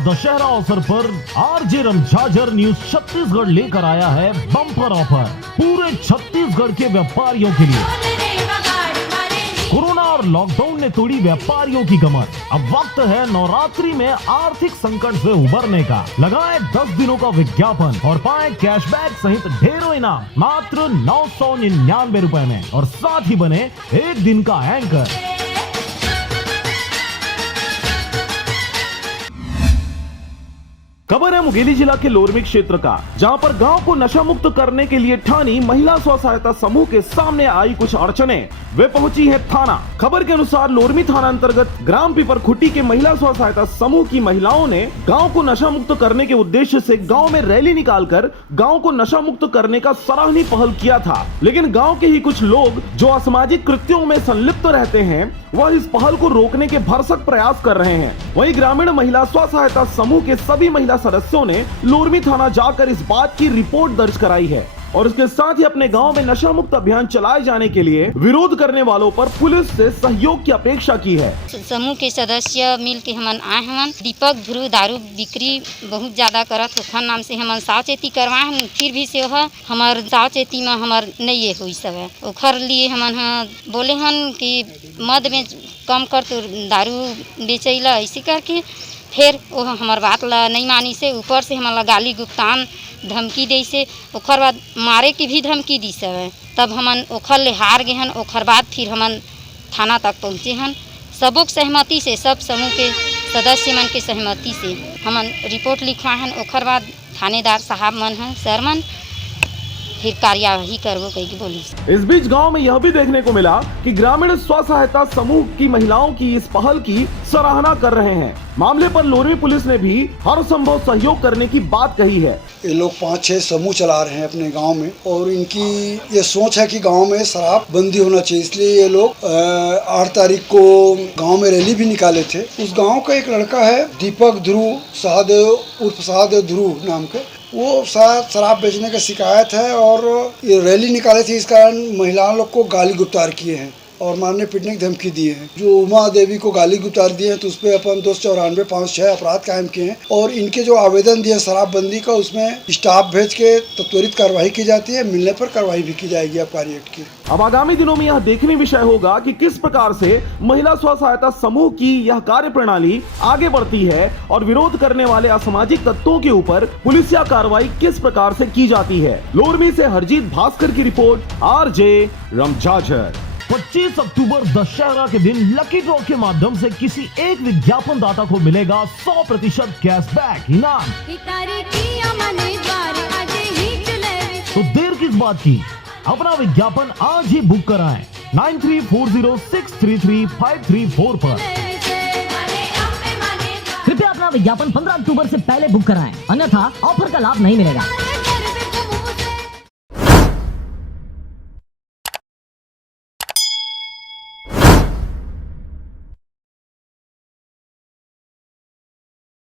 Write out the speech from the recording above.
दशहरा अवसर पर RJ रमझाझर news Chhattisgarh लेकर आया है बम्पर ऑफर पूरे छत्तीसगढ़ के व्यापारियों के लिए। कोरोना और लॉकडाउन ने तोड़ी व्यापारियों की कमर। अब वक्त है नवरात्रि में आर्थिक संकट से उबरने का। लगाएं 10 दिनों का विज्ञापन और पाएं कैशबैक सहित ढेरों इनाम मात्र 999 रुपए में, और साथ ही बने एक दिन का एंकर। खबर है मुंगेली जिला के लोरमी क्षेत्र का, जहां पर गांव को नशा मुक्त करने के लिए ठानी महिला स्व सहायता समूह के सामने आई कुछ अड़चनें। वे पहुंची है थाना। खबर के अनुसार लोरमी थाना अंतर्गत ग्राम पीपर खुटी के महिला स्व सहायता समूह की महिलाओं ने गांव को नशा मुक्त करने के उद्देश्य से गांव में रैली निकालकर गांव को नशा मुक्त करने का सराहनीय पहल किया था। लेकिन गाँव के ही कुछ लोग जो असामाजिक कृत्यों में संलिप्त रहते हैं, वह इस पहल को रोकने के भरसक प्रयास कर रहे हैं। वहीं ग्रामीण महिला स्व सहायता समूह के सभी महिला सदस्यों ने लोरमी थाना जाकर इस बात की रिपोर्ट दर्ज कराई है और इसके साथ ही अपने गांव में नशा मुक्त अभियान चलाए जाने के लिए विरोध करने वालों पर पुलिस से सहयोग की अपेक्षा की है। समूह के सदस्य मिल के हमन आए हमन दीपक ध्रुव दारू बिक्री बहुत ज्यादा करत होखन नाम से हमन सावचेती करवाए हन, फिर भी से हमार सावचेती में हमार नहीं ये हुई सब है। ओखर लिए हमन बोले हन कि मद में कम कर तो दारू बेचैला ऐसे करके, फिर वो हमार बात ला नहीं मानी से ऊपर से हमारा गाली गुप्तान धमकी दी से, ओखर बाद मारे की भी धमकी दी सब। तब हमन ओखर ले हार गए हन। ओखर बाद फिर हमन थाना तक पहुँचे हन। सबों के सहमति से, सब समूह के सदस्य मन के सहमति से हमन रिपोर्ट लिखवाए हन। ओखर बाद थानेदार साहब मन हैं सर मन फिर कार्यवाही करवो कही बोली। इस बीच गांव में यह भी देखने को मिला कि ग्रामीण स्व सहायता समूह की महिलाओं की इस पहल की सराहना कर रहे हैं। मामले पर लोरमी पुलिस ने भी हर संभव सहयोग करने की बात कही है। ये लोग 5-6 समूह चला रहे हैं अपने गांव में और इनकी ये सोच है कि गांव में शराब बंदी होना चाहिए, इसलिए ये लोग 8 तारीख को गांव में रैली भी निकाले थे। उस गांव का एक लड़का है दीपक ध्रुव सहदेव उर्फ सहदेव ध्रुव नाम के, वो शराब बेचने का शिकायत है और ये रैली निकाले थे। इस कारण महिलाओं लोग को गाली गुप्तार किए हैं और मारने पीटने की धमकी दिए हैं। जो उमा देवी को गाली गुप्तार दिए हैं तो उस पर अपन 294 5-6 अपराध कायम किए हैं और इनके जो आवेदन दिए शराबबंदी का, उसमें स्टाफ भेज के त्वरित कार्रवाई की जाती है। मिलने पर कार्रवाई भी की जाएगी आबकारी एक्ट की। अब आगामी दिनों में यह देखने विषय होगा कि किस प्रकार से महिला स्व सहायता समूह की यह कार्य प्रणाली आगे बढ़ती है और विरोध करने वाले असामाजिक तत्वों के ऊपर पुलिसिया कार्रवाई किस प्रकार से की जाती है। लोरमी से हरजीत भास्कर की रिपोर्ट, आरजे रमझाझर। 25 अक्टूबर दशहरा के दिन लकी ड्रॉ के माध्यम से किसी एक विज्ञापन दाता को मिलेगा 100% कैशबैक इनाम। तो देर किस बात की, अपना विज्ञापन आज ही बुक कराएं 9340633534 पर। कृपया अपना विज्ञापन 15 अक्टूबर से पहले बुक कराएं, अन्यथा ऑफर का लाभ नहीं मिलेगा।